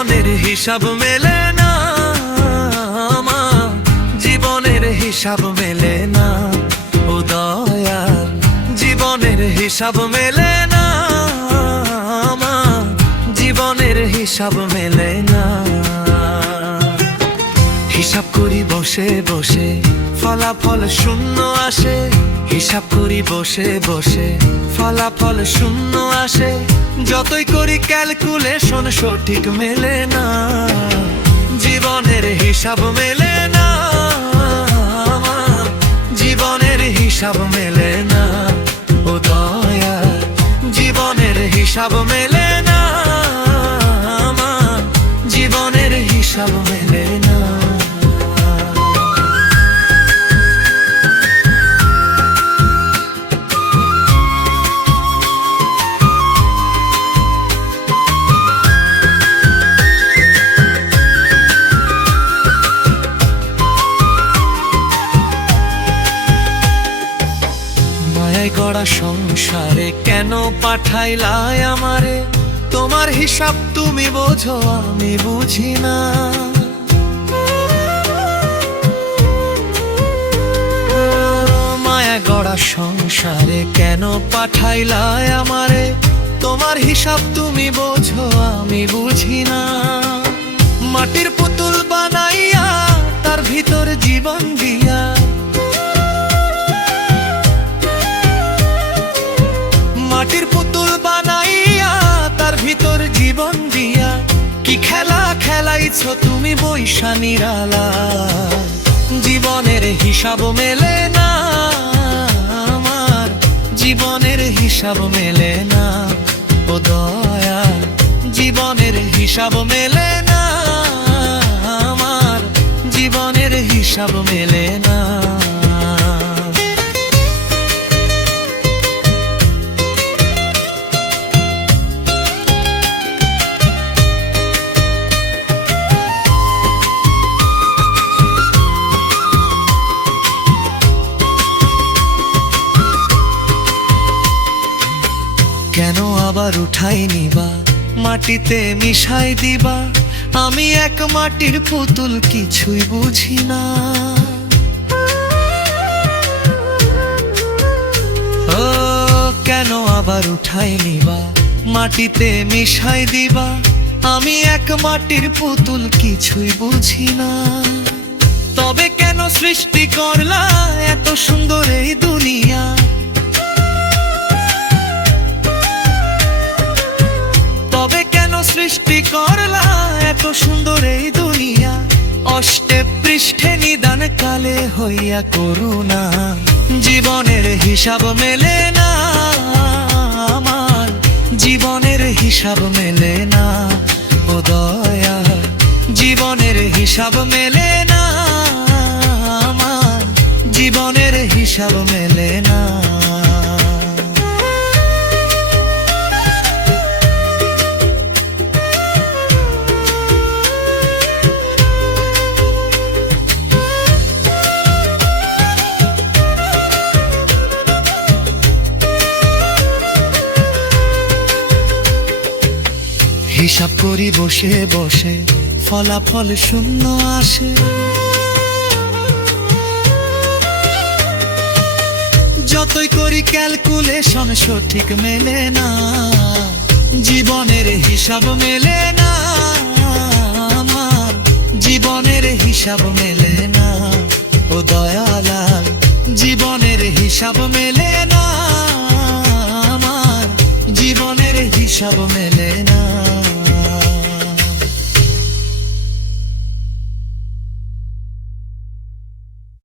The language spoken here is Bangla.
জীবনের হিসাব মেলে না আমার, জীবনের হিসাব মেলে না ও দয়াল, জীবনের হিসাব মেলে না আমার, জীবনের হিসাব মেলে না। হিসাব করি বসে বসে ফলাফল শূন্য আসে, হিসাব করি বসে বসে ফলাফল শূন্য আসে, যতই করি ক্যালকুলেশন সঠিক মেলে না, জীবনের হিসাব মেলে না আমার, জীবনের হিসাব মেলে না ও দয়াল, জীবনের হিসাব মেলে না আমার, জীবনের হিসাব মেলে না। গড়া সংসারে কেন পাঠাইলাই আমারে, তোমার হিসাব তুমি বোঝো আমি বুঝি না, মায়া গড়া সংসারে কেন পাঠাইলাই আমারে, তোমার হিসাব তুমি বোঝো আমি বুঝি না। মাটির পুতুল বানাইয়া তার ভিতর জীবন দিয়া, মাটির পুতুল বানাইয়া তার ভিতর জীবন দিয়া, কি খেলা খেলাইছো তুমি বৈশা নিরালা, জীবনের হিসাব মেলে না আমার, জীবনের হিসাব মেলে না ও দয়াল, জীবনের হিসাব মেলে না আমার, জীবনের হিসাব মেলে না। কেন আবার উঠাই নিবা মাটিতে মিশাই দিবা, আমি এক মাটির পুতুল কিছুই বুঝি না, ও কেন আবার উঠাই নিবা মাটিতে মিশাই দিবা, আমি এক মাটির পুতুল কিছুই বুঝি না। তবে কেন সৃষ্টি করলা এত সুন্দর এই দুনিয়া, তবে কেন সৃষ্টি করলা এত সুন্দর এই দুনিয়া, অষ্টে পৃষ্ঠে নিদান কালে হইয়া করুণা, জীবনের হিসাব মেলে না আমার, জীবনের হিসাব মেলে না ও দয়াল, জীবনের হিসাব মেলে না আমার, জীবনের হিসাব মেলে না। হিসাব করি বসে বসে ফলাফল শূন্য আসে, যতই করি ক্যালকুলেশন সঠিক মেলে না, জীবনের হিসাব মেলে না আমার, জীবনের হিসাব মেলে না ও দয়াল, জীবনের হিসাব মেলে না আমার, জীবনের হিসাব মেলে না।